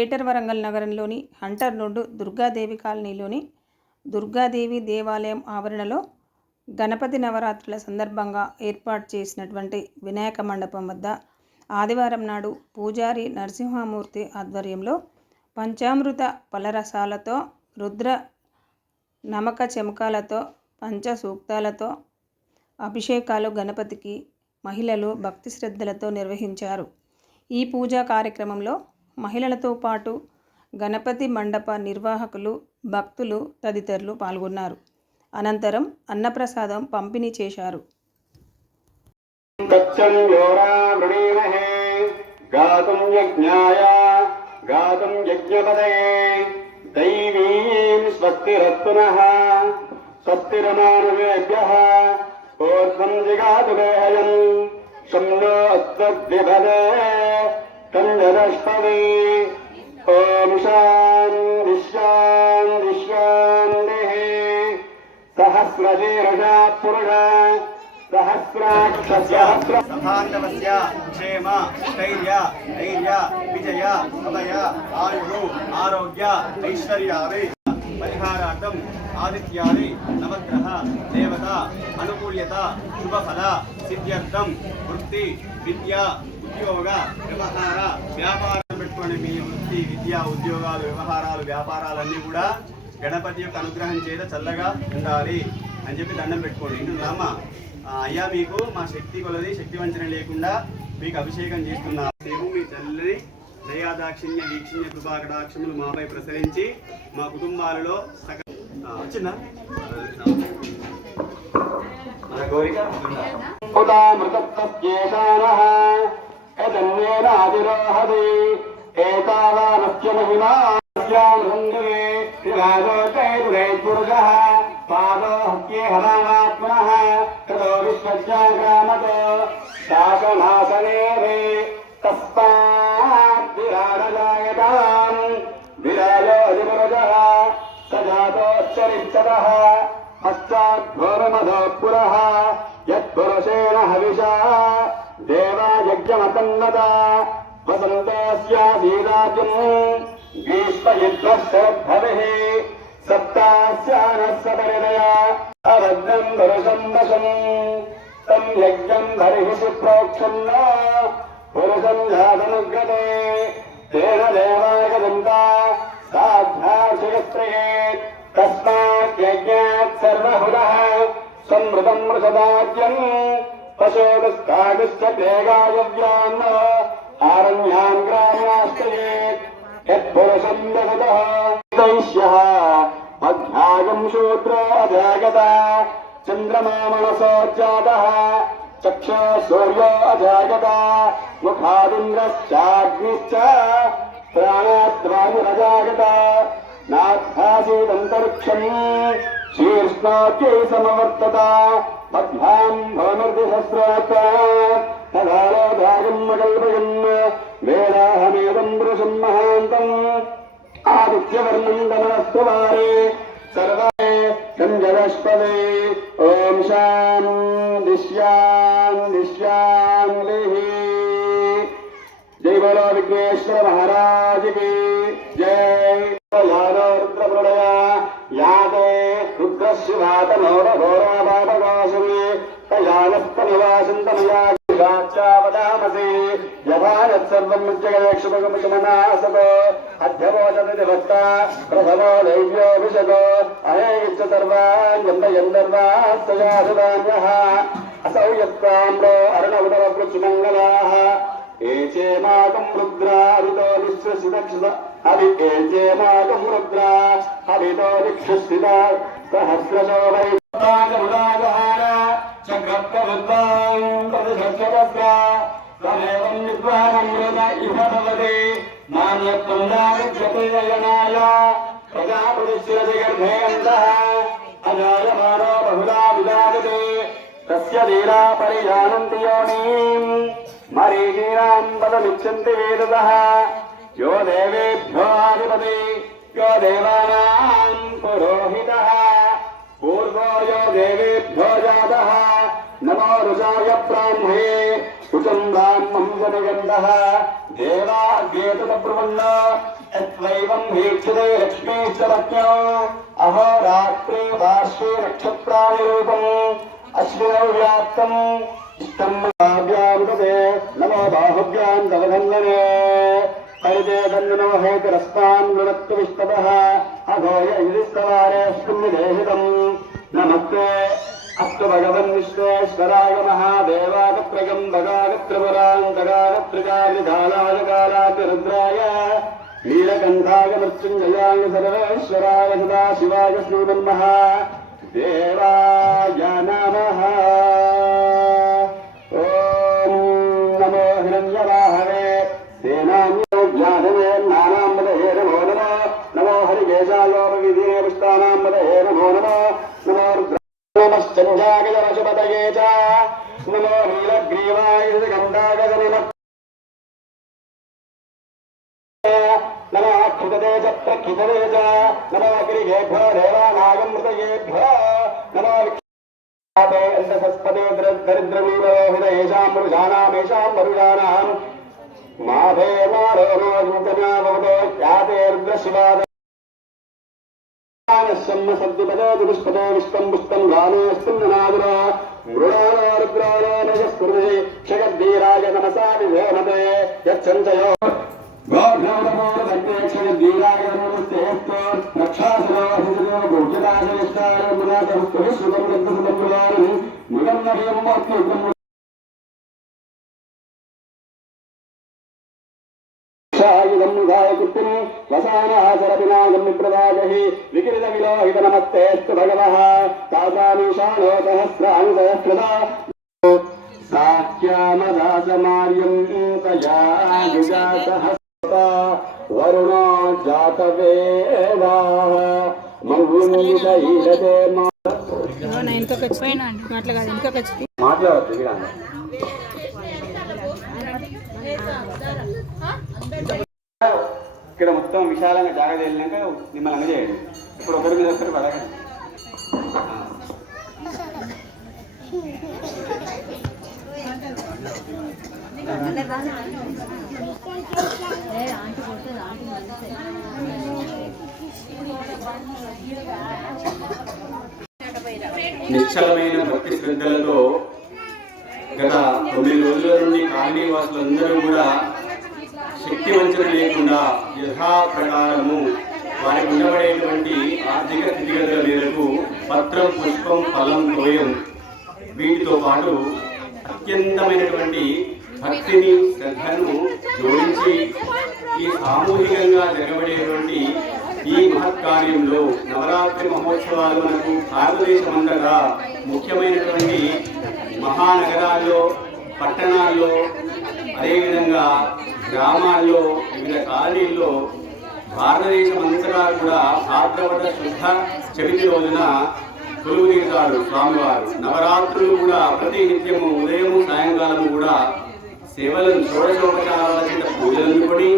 Greater Warangal నగరంలోని Hunter road Durgadevi కాలనీలోని దుర్గాదేవి దేవాలయం ఆవరణలో గణపతి నవరాత్రుల సందర్భంగా ఏర్పాటు చేసినటువంటి వినాయక మండపం వద్ద ఆదివారం నాడు పూజారి నరసింహమూర్తి ఆధ్వర్యంలో పంచామృత పలరసాలతో రుద్ర నమక చెమకాలతో పంచ సూక్తాలతో అభిషేకాలు గణపతికి మహిళలు భక్తి శ్రద్ధలతో నిర్వహించారు. ఈ పూజా కార్యక్రమంలో మహిళలతో పాటు గణపతి మండప నిర్వాహకులు భక్తులు తదితరులు పాల్గొన్నారు. అనంతరం అన్నప్రసాదం పంపిణీ చేశారు. స్వస్తిరమానుభ్య तन्नदष्टवे पुरुषा क्षेम स्थैर्य धैर्य, विजय, अभय, आयु, आरोग्य ऐश्वर्यादि परिहारार्थम् आदित्यादि नवग्रह, देवता, अनुकूल्यता, शुभफल, सिद्ध्यर्थं वृत्ति, विद्या ఉద్యోగ వ్యవహార వ్యాపారం పెట్టుకోండి మీ వృత్తి విద్య ఉద్యోగాలు వ్యవహారాలు వ్యాపారాలన్నీ కూడా గణపతి యొక్క అనుగ్రహం చేత చల్లగా ఉండాలి అని చెప్పి దండం పెట్టుకోండి. ఇంటున్నామా అయ్యా మీకు మా శక్తి కొలది శక్తి వంచన లేకుండా మీకు అభిషేకం చేస్తున్నా. దేవు మీ తల్లిని దయాదాక్షిణ్య వీక్షణ్య కృపాకటాక్షములు మాపై ప్రసరించి మా కుటుంబాలలో సక వచ్చిందా? కోరిక ఉందా? ఉదామృతత్యేషానः యదన్యేనాదిరోహది ఏతావానస్య మహిమా స్యామృంగే త్రివాదోకైరురే పురుషः పాదో హత్యే హరామాత్మనः తదో విశ్వజ్జాగ్రామతో శాసనాసనేరే తస్మాద్విరాడజాయతాం విరాజో అధిపురుషः సజాతోచ్చరిచ్చతः పశ్చాద్ఘోరమధో పురः యత్పురుషేణ హవిషా దేవాయజ్ఞమతన్నత వసంతస్యాధీరాజ్యం గ్రీష్మయుద్ధశరద్భవిः సప్తాస్యానः సపరిదయ అవద్రం పురుషం వశం తం యజ్ఞం హరిः ప్రోక్షన్న పురుషం జాతనుగ్రతే తేన దేవాగదంతా. సాధ్యాశయస్త్రయే తస్మాత్ యజ్ఞాత్ సర్వహుదः సంవృతం మృషదాజ్యం పశోగస్తాగశ్చ తేగాయవ్యాన్న ఆరణ్యాన్ గ్రామ్యాశ్రయేత్ యత్పురుషం జగతः మధ్యాగం శూద్రో అజాగత చంద్రమా మనసో జాతः సూర్యో అజాగత ముఖాదింద్రశ్చాగ్నిశ్చ ప్రాణాత్మాజాగత నాభ్యాసీదంతరిక్షం శీర్ష్ణోత్యై సమవర్తత మధ్యాం భవనిర్దిశస్రోత తదాలోధాగం అకల్పయన్ వేదాహమేదం పురుషం మహాంతం ఆదిత్యవర్ణం గమనస్తువారే సర్వే సంజలస్పదే ఓం శాంతి దిశ్యాం దిశ్యాం. యత్సర్వం జగదేక్షుమనాసతో అధ్యమోచతి భక్త ప్రథమో దైవ్యోభిషకో అహేగిచ్చ సర్వాంజందయందర్వాస్తయాసుధాన్యః అసౌ యత్తామ్రో అరుణవుదవ పృచ్చుమంగళాः ఏచేమాకం రుద్రా హరితో విశ్వసిదక్షిత హరి ఏచేమాకం రుద్రా హరితో దిక్షిత సహస్రశో వై రాగమురాగహార చక్రప్రవృత్తాం ప్రతిశస్యవస్త్ర తమేవం విద్వానమృత ఇహ భవతి నాణ్యత్వం నావిద్యతే అయనాయ ప్రజాపతిశ్రతి గర్భేంతః అజాయమానో బహుళా విదాగతే తస్య ధీరా పరిజానంతి యోనీం మరీచీనాం పదమిచ్చంతి వేదతః యో దేవేభ్యో ఆధిపతి యో దేవానాం పురోహితः. పూర్వో యో దేవేభ్యో జనగంధः దేవాగ్యేతద బ్రహ్మణ यत्त्वैवं वीक्षते लक्ष्मीश्चरज्ञो अहोरात्रे पार्श्वे नक्षत्राणिरूपम् अश्विनौ व्याप्तम् इष्टं भाव्यां तते नमो बाहुभ्यां तवधन्वने परिते तन्नो हेतरस्मान् मृणत्व विष्टतः अघोय युधिस्तवारेऽस्मिन्निदेशितम् नमस्ते अस्तु भगवन् विश्वेश्वराय महादेवागत्रयम् भगागत्रपुरान्तगागत्रकालिधालायकालातिरुद्राय नीलकण्ठाय मृत्युञ्जयाय सर्वेश्वराय सदाशिवाय श्रीमन्महा देवाय नमः నమస్తనుషాగజరసుపతయే చ నమో నీలగ్రీవాయ గంధాగజనిమ నమాకృతదే చ ప్రకృతదే చ నమాగ్రిగేభ్యో దేవానాగమృతయేభ్యో. నమో అంతసస్పదే దరిద్రమీవో హృదయేషాం మృషాణామేషాం మరుషాణాం మాధే మారో నో యాతే రుద్రశివాద సద్విపదోపదో విశ్వం పుష్టం రామోస్తం నాదురా మృణానారుగ్రాణానయస్కృతి క్షయద్వీరాయ నమసా వివేమతే యచ్చంచయో రక్షాసు వసానాచరపినాగమిప్రదాగహి వికిరిత విలోహిత నమస్తేస్తు భగవః తాసామీషాణో సహస్రాణి సహస్రదా సాఖ్యామదాసమార్యం తయా యుజా సహస్రత వరుణో జాతవేదా మొత్తం విశాలంగా జాగ్రత్త వెళ్ళినాక మిమ్మల్ని అందజేయండి. ఇప్పుడు ఒకరి మీద ఒకరు పడకండి. నిశ్చలమైన భక్తి శ్రద్ధలతో గత తొమ్మిది రోజుల నుండి కాలనీ వాసులందరూ కూడా శక్తి వంచన లేకుండా యథా ప్రకారము వారికి ఉండబడేటువంటి ఆర్థిక స్థితిగతుల మేరకు పత్రం పుష్పం ఫలం తోయం వీటితో పాటు అత్యంతమైనటువంటి భక్తిని శ్రద్ధను జోడించి ఈ సామూహికంగా జరగబడేటువంటి ఈ మహత్కార్యంలో నవరాత్రి మహోత్సవాలు మనకు భారతదేశమంతటా ముఖ్యమైనటువంటి మహానగరాల్లో పట్టణాల్లో అదేవిధంగా గ్రామాల్లో వివిధ కాలనీల్లో భారతదేశం అంతటా కూడా భాద్రపద శుద్ధ చవితి రోజున కొలువు తీరుతాడు స్వామివారు. నవరాత్రులు కూడా ప్రతి నిత్యము ఉదయము సాయంకాలము కూడా సేవలను షోడశోపచారాల చేత పూజలు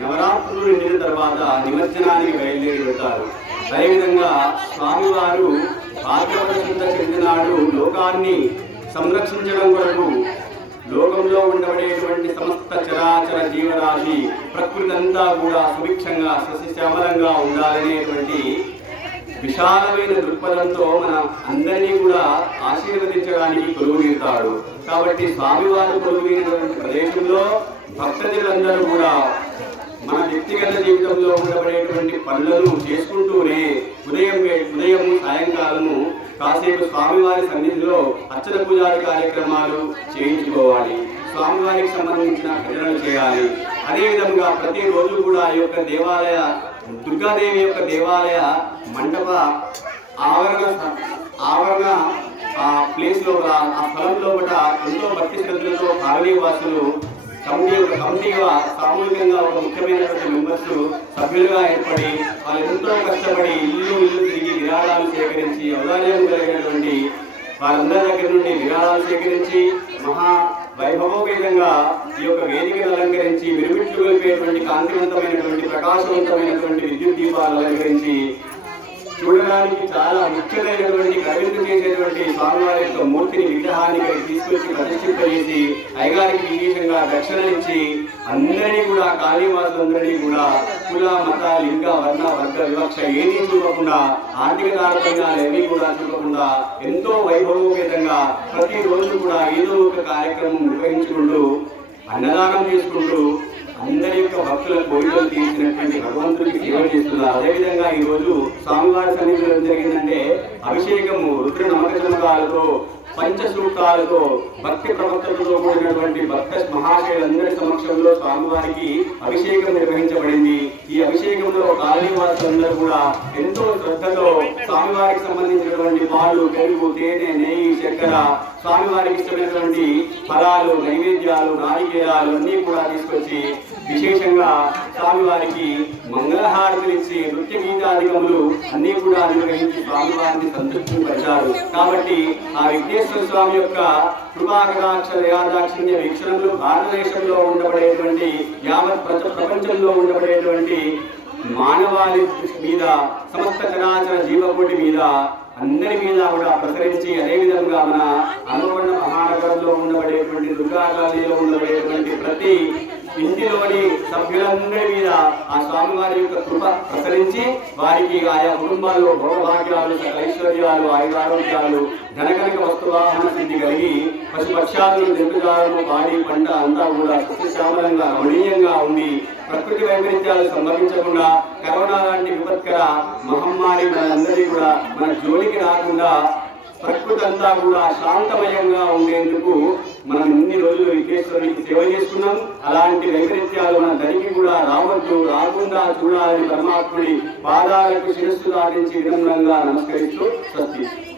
నవరాత్రులు నిండిన తర్వాత నిమజ్జనానికి బయలుదేరి వెళ్తారు. అదేవిధంగా స్వామివారు భాగవత శుద్ధ చవితి నాడు లోకాన్ని సంరక్షించడం కొరకు లోకంలో ఉండబడేటువంటి సమస్త చరాచర జీవరాశి ప్రకృతి అంతా కూడా సుభిక్షంగా సస్యశ్యామలంగా ఉండాలనేటువంటి విశాలమైన దృక్పథంతో మన అందరినీ కూడా ఆశీర్వదించడానికి కొలువునీరుతాడు కాబట్టి స్వామివారు కొలువునీరినటువంటి ప్రదేశంలో భక్తజనులందరూ కూడా మన వ్యక్తిగత జీవితంలో ఉండబడేటువంటి పనులను చేసుకుంటూనే ఉదయం ఉదయం సాయంకాలము కాసేపు స్వామివారి సన్నిధిలో అర్చన పూజారి కార్యక్రమాలు చేయించుకోవాలి. స్వామివారికి సంబంధించిన భజనలు చేయాలి. అదేవిధంగా ప్రతిరోజు కూడా ఈ యొక్క దేవాలయ దుర్గాదేవి యొక్క దేవాలయ మండప ఆవరణ ఆవరణ ఆ ప్లేస్ లోపల ఆ స్థలం లోపల ఎంతో భక్తి శ్రద్ధలతో కాలనీ వాసులు కమిటీ కమిటీగా సామూహికంగా ఒక ముఖ్యమైనటువంటి మెంబర్స్ సభ్యులుగా ఏర్పడి వాళ్ళు ఎంతో కష్టపడి ఇల్లు ఇల్లు తిరిగి విరాళాలు సేకరించి ఔదార్యం కలిగినటువంటి వారందరి దగ్గర నుండి విరాళాలు సేకరించి మహా వైభవోపేతంగా ఈ యొక్క వేదికను అలంకరించి విరుమిట్లు కలిపేటువంటి కాంతివంతమైనటువంటి ప్రకాశవంతమైనటువంటి విద్యుత్ దీపాలు అలంకరించి చూడడానికి చాలా ముఖ్యమైనటువంటి కవింపు చేసేటువంటి స్వామివారి యొక్క మూర్తిని విగ్రహాన్ని తీసుకొచ్చి ప్రతిష్ఠింపజేసి అయ్యగారికి విశేషంగా దక్షిణనిచ్చి అందరినీ కూడా కాళీవాసులందరినీ కూడా కుల మత లింగ వర్ణ వర్గ వివక్ష ఏదీ చూపకుండా ఆర్థిక తారతమ్యాలు ఏమీ కూడా చూపకుండా ఎంతో వైభవోపేతంగా ప్రతిరోజు కూడా ఏదో ఒక కార్యక్రమం నిర్వహించుకుంటూ అన్నదానం చేసుకుంటూ అందరి యొక్క భక్తుల కోరికలు తీర్చినటువంటి భగవంతుడికి సేవ చేస్తున్నారు. అదేవిధంగా ఈ రోజు స్వామివారి సన్నిధిలో జరిగిందంటే అభిషేకము రుద్ర నమ్మకచమకాలతో పంచసూక్తాలతో భక్తి ప్రవక్తలతో కూడినటువంటి భక్త మహాశయులందరి సమక్షంలో స్వామివారికి అభిషేకం నిర్వహించబడింది. ఈ అభిషేకంలో కాలనీవాసులందరూ కూడా ఎంతో శ్రద్ధతో స్వామివారికి సంబంధించినటువంటి పాలు పెరుగు తేనె నెయ్యి చక్కెర స్వామివారికి ఇష్టమైనటువంటి ఫలాలు నైవేద్యాలు నారికేయాలు అన్నీ కూడా తీసుకొచ్చి విశేషంగా స్వామివారికి మంగళహారతులు ఇచ్చి నృత్య గీతాధికములు అన్నీ కూడా నిర్వహించి స్వామివారిని సంతృప్తిపరిచారు. కాబట్టి ఆ విఘ్నేశ్వర స్వామి యొక్క కృపాకటాక్ష దయాదాక్షిణ్య వీక్షణములు భారతదేశంలో ఉండబడేటువంటి యావత్ ప్రపంచంలో ఉండబడేటువంటి మానవాళి మీద సమస్త చరాచర జీవకోటి మీద అందరి మీద కూడా ప్రసరించి అదేవిధంగా మన అనుకొండ మహానగరంలో ఉండబడేటువంటి దుర్గాకాళీలో ఉండబడేటువంటి ప్రతి ఇంటిలోని సభ్యులందరి మీద ఆ స్వామివారి యొక్క కృప ప్రసరించి వారికి ఆయా కుటుంబాల్లో భోగభాగ్యాలు సకల ఐశ్వర్యాలు ఆయురారోగ్యాలు ధనకనక వస్తువాహన స్థితి కలిగి పశుపక్షాదులు జంతుజాలను పాడి పంట అంతా కూడా సస్యశ్యామలంగా రమణీయంగా ఉంది ప్రకృతి వైపరీత్యాలు సంభవించకుండా కరోనా లాంటి విపత్కర మహమ్మారి మనందరినీ కూడా మన జోలికి రాకుండా ప్రకృతి అంతా కూడా శాంతమయంగా ఉండేందుకు మనం ఇన్ని రోజులు విఘ్నేశ్వరునికి సేవ చేసుకున్నాం. అలాంటి వైపరీత్యాలు మన దరికి కూడా రావద్దు రాకుండా చూడాలని పరమాత్ముడి పాదాలకు శిరస్సు దాటించి వినమ్రంగా నమస్కరిస్తూ స్వస్తి.